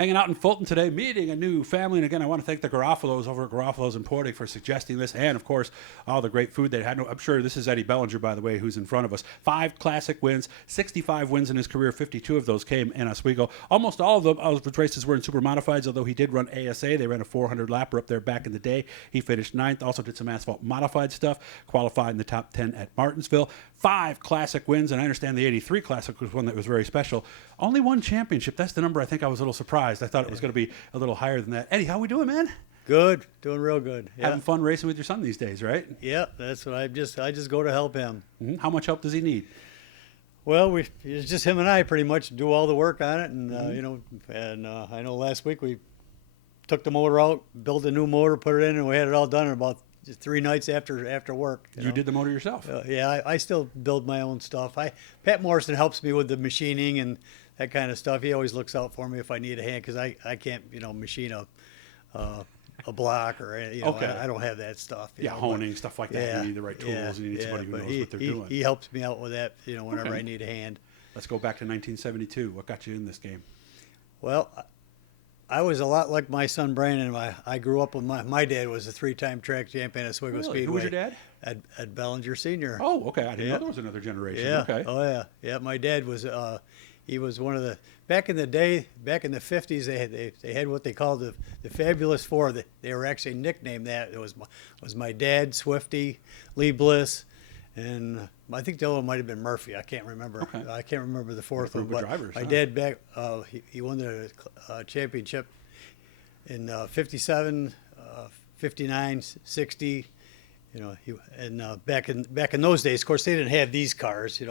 Hanging out in Fulton today, meeting a new family. And again, I want to thank the Garofalos over at Garofalos Importing for suggesting this, and of course, all the great food they had. I'm sure this is Eddie Bellinger, by the way, who's in front of us. 5 classic wins, 65 wins in his career. 52 of those came in Oswego. Almost all of the races were in supermodifieds, although he did run ASA. They ran a 400 lapper up there back in the day. He finished 9th. Also did some asphalt modified stuff. Qualified in the top 10 at Martinsville. 5 classic wins, and I understand the 83 classic was one that was very special. Only one championship. That's the number I think I was a little surprised. I thought it was going to be a little higher than that. Eddie, how we doing, man? Good, doing real good. Yeah. Having fun racing with your son these days, right? Yeah, that's what I just go to help him. Mm-hmm. How much help does he need? Well, it's just him and I pretty much do all the work on it, and Mm-hmm. I know last week we took the motor out, built a new motor, put it in, and we had it all done in about 3 nights after work. You did the motor yourself? Yeah, I still build my own stuff. Pat Morrison helps me with the machining and that kind of stuff. He always looks out for me if I need a hand, because I can't machine a block or Okay. I don't have that stuff. Honing, stuff like that. Yeah, You need the right tools. You need somebody who knows what they're doing. He helps me out with that, whenever Okay. I need a hand. Let's go back to 1972. What got you in this game? Well, I was a lot like my son Brandon. I grew up with my dad was a 3-time track champion at Oswego Speedway. Who was your dad? At Bellinger Senior. Oh, okay. I didn't know there was another generation. Yeah. Okay. Oh yeah. Yeah. My dad was. He was one of the back in the day. Back in the 50s, they had what they called the Fabulous Four. They were actually nicknamed that. It was my dad, Swifty, Lee Bliss, and I think the other one might have been Murphy. I can't remember. Okay. I can't remember the fourth one. Group of But drivers, my huh? dad back. He won the championship in 57, 59, 60. Back in those days, of course, they didn't have these cars. They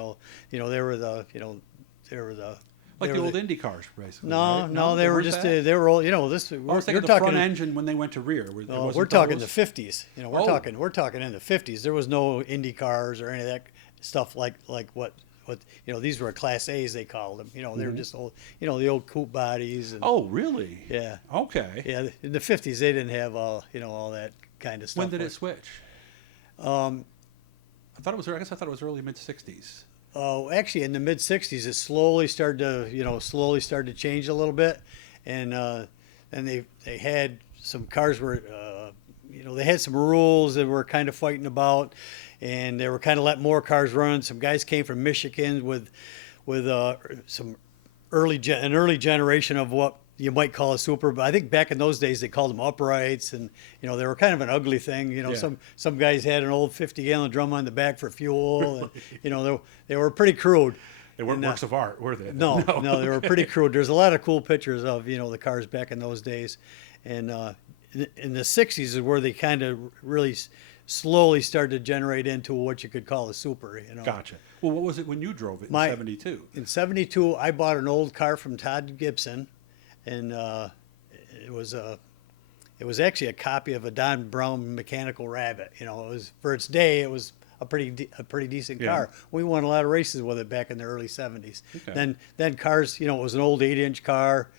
were the Like the old Indy cars, basically. No, right? no, they were weren't just that? they were all I was we're thinking the talking front engine when they went to rear. we're talking the 50s. We're Oh. talking in the 50s. There was no Indy cars or any of that stuff like what these were Class A's, they called them. They were just old, the old coupe bodies. And, Oh, really? yeah. Okay. Yeah, in the 50s they didn't have all that kind of stuff. When did it switch? I thought it was early mid '60s. Oh, actually, in the mid '60s, it slowly started to change a little bit, and they had some cars were, they had some rules that were kind of fighting about, and they were kind of letting more cars run. Some guys came from Michigan with some early generation of what you might call a super, but I think back in those days they called them uprights, and they were kind of an ugly thing. Yeah. Some guys had an old 50-gallon drum on the back for fuel, and they were pretty crude. They weren't works of art, were they? No, they were pretty crude. There's a lot of cool pictures of the cars back in those days, and in the '60s is where they kind of really slowly started to generate into what you could call a super. Gotcha. Well, what was it when you drove it in '72? In '72, I bought an old car from Todd Gibson. And it was actually a copy of a Don Brown mechanical Rabbit. It was, for its day, it was a pretty decent car. We won a lot of races with it back in the early '70s. Okay. Then cars, it was an old 8-inch car,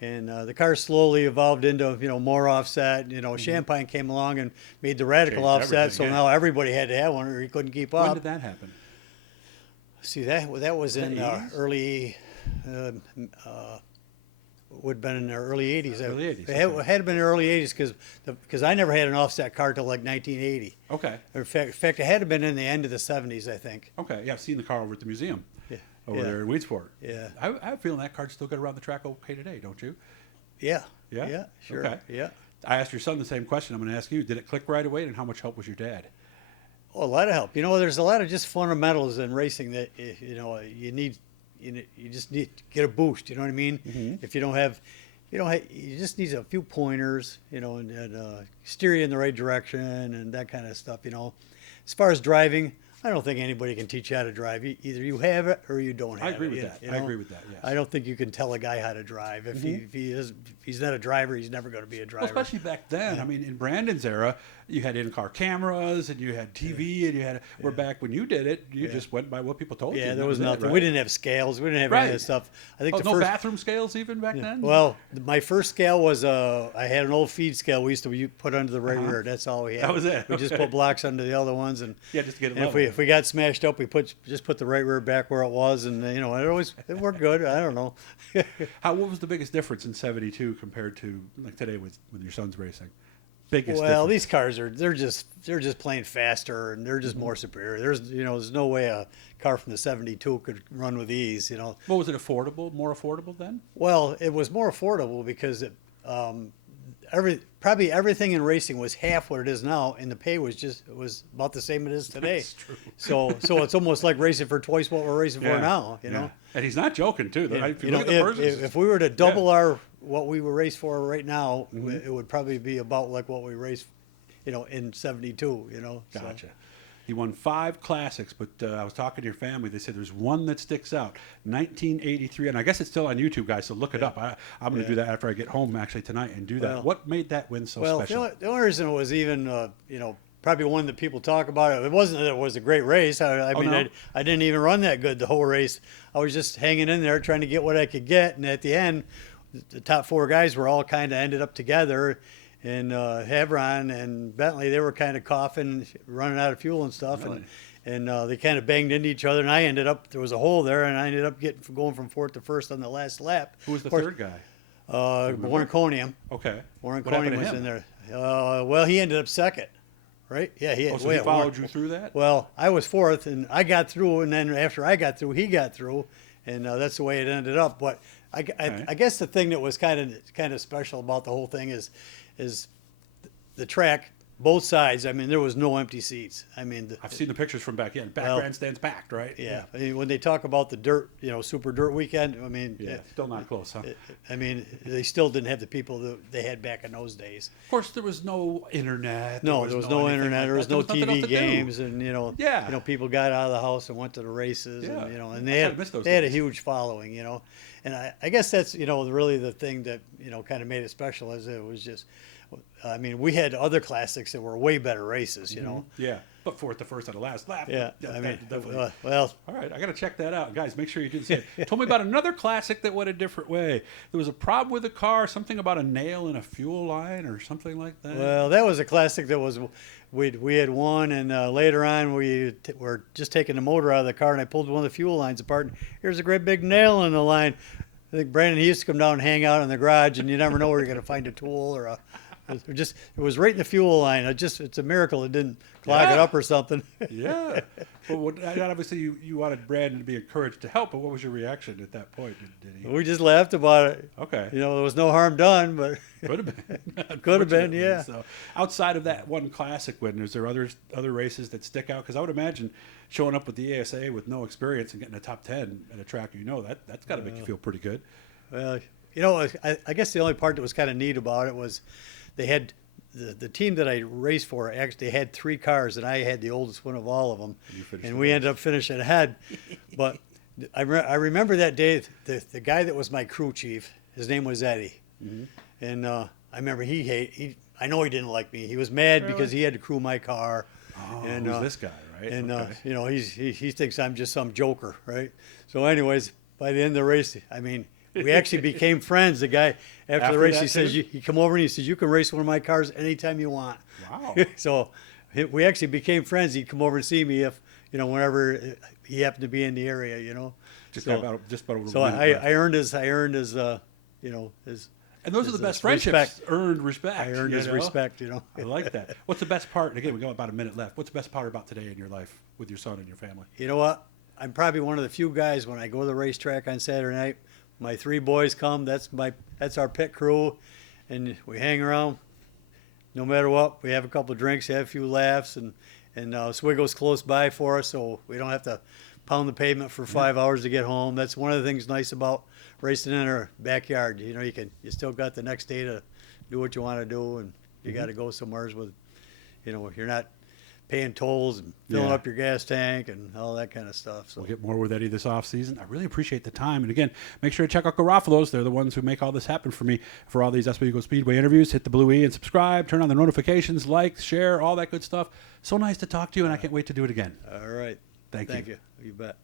and the car slowly evolved into more offset. Champagne came along and made the radical Changed offset, everything, so yeah. now everybody had to have one, or you couldn't keep up. When did that happen? See, that was in the 80s? early. Would have been in the early 80s. Early 80s, It okay. had been in the early 80s because I never had an offset car till like 1980. Okay. In fact, it had to have been in the end of the 70s, I think. Okay. Yeah, I've seen the car over at the museum Yeah. over there in Weedsport. Yeah. I have a feeling that car's still good around the track okay today, don't you? Yeah. Yeah? Yeah. Sure. Okay. Yeah. I asked your son the same question. I'm going to ask you. Did it click right away, and how much help was your dad? Oh, a lot of help. There's a lot of just fundamentals in racing that you need. You just need to get a boost. You know what I mean? Mm-hmm. If you don't have. You just need a few pointers, and steer you in the right direction and that kind of stuff. As far as driving, I don't think anybody can teach you how to drive. Either you have it or you don't have it. I agree with that. I agree with that, yes. I don't think you can tell a guy how to drive. If he's not a driver, he's never going to be a driver. Well, especially back then. I mean, in Brandon's era, you had in-car cameras and you had TV and you had. Where back when you did it, you just went by what people told you. Yeah, and there that was it, nothing. right? We didn't have scales. We didn't have any of that stuff. I think no bathroom scales even back then. Well, my first scale was I had an old feed scale we used to put under the right rear. That's all we had. That was it. We just Okay. put blocks under the other ones, and Yeah, just to get it and level. if we got smashed up, we just put the right rear back where it was, and it worked good. I don't know. What was the biggest difference in '72 compared to like today with your son's racing? Biggest Well, difference. these cars they're just playing faster, and they're just more superior. There's no way a car from the '72 could run with these. What was it, affordable? More affordable then? Well, it was more affordable because probably everything in racing was half what it is now, and the pay was about the same it is today. That's true. So it's almost like racing for twice what we're racing for now. And he's not joking too. If you look at the purses, if we were to double what we were raced for right now, it would probably be about like what we raced, in '72. Gotcha. So. He won 5 classics, but I was talking to your family. They said there's one that sticks out. 1983, and I guess it's still on YouTube, guys. So look it up. I'm going to do that after I get home actually tonight and do that. Well, what made that win so special? The only reason it was even probably one that people talk about. It wasn't that it was a great race. I didn't even run that good the whole race. I was just hanging in there trying to get what I could get, and at the end, the top 4 guys were all kind of ended up together. And Hebron and Bentley, they were kind of coughing, running out of fuel and stuff, Really? and they kind of banged into each other. And there was a hole there, and I ended up going from 4th to 1st on the last lap. Who was the third guy? Warren Conium. Okay. Warren What happened Conium to was him? in there. Well, he ended up 2nd, right? Yeah, he Followed you through that? Well, I was 4th, and I got through, and then after I got through, he got through, and that's the way it ended up. But I guess the thing that was kind of special about the whole thing is the track, both sides. I mean, there was no empty seats. I mean, I've seen the pictures from back in. Grandstand's packed, right? Yeah. I mean, when they talk about the dirt, super dirt weekend, I mean, Yeah, still not close, huh? I mean, they still didn't have the people that they had back in those days. Of course, there was no internet. No, there was no anything internet. like There was that. no nothing else TV to do. games, and Yeah. people got out of the house and went to the races, Yeah. and I miss those they had a days. huge following, and I guess that's really the thing that kind of made it special is it was just. I mean, we had other classics that were way better races, Yeah, but 4th to 1st on the last lap. Yeah, that I mean, definitely. well, All right, I got to check that out, guys. Make sure you do the same. Told me about another classic that went a different way. There was a problem with the car, something about a nail in a fuel line or something like that. well, that was a classic that was we had won, and later on we were just taking the motor out of the car, and I pulled one of the fuel lines apart, and here's a great big nail in the line. I think Brandon, he used to come down and hang out in the garage, and you never know where you're going to find a tool or a. It was right in the fuel line. It's a miracle it didn't clog it up or something. Yeah. Well, obviously you wanted Brandon to be encouraged to help, but what was your reaction at that point? Did he? We just laughed about it. Okay. There was no harm done, but Could have been. Could have been, Unfortunately. yeah. So, outside of that one classic win, is there other races that stick out? Because I would imagine showing up with the ASA with no experience and getting a top 10 at a track that's got to make you feel pretty good. well, I guess the only part that was kind of neat about it was they had the team that I raced for actually had 3 cars, and I had the oldest one of all of them, and we ended up finishing ahead. But I remember that day the guy that was my crew chief, his name was Eddie, and I remember I know he didn't like me. He was mad because he had to crew my car. Oh, and who's this guy, right? And Okay. he thinks I'm just some joker, right? So anyways, by the end of the race, I mean, we actually became friends. The guy after the After race, that he says, too? he come over and he says, you can race one of my cars anytime you want. Wow. So we actually became friends. He'd come over and see me if whenever he happened to be in the area, Just So- about a So minute left. I earned his his And those are the his, best respect. friendships. Earned respect. I earned his respect. I like that. What's the best part? And again, we got about a minute left. What's the best part about today in your life with your son and your family? You know what? I'm probably one of the few guys when I go to the racetrack on Saturday night. My 3 boys come. That's our pit crew, and we hang around. No matter what, we have a couple of drinks, have a few laughs, and Oswego's close by for us, so we don't have to pound the pavement for 5 hours to get home. That's one of the things nice about racing in our backyard. You still got the next day to do what you want to do, and you got to go somewhere with, you're not paying tolls and filling Yeah. up your gas tank and all that kind of stuff. So We'll get more with Eddie this off season. I really appreciate the time. And again, make sure to check out Garofalo's. They're the ones who make all this happen for me. For all these Oswego Speedway interviews, hit the blue E and subscribe. Turn on the notifications, like, share, all that good stuff. So nice to talk to you, and I can't wait to do it again. all right. Thank you. You bet.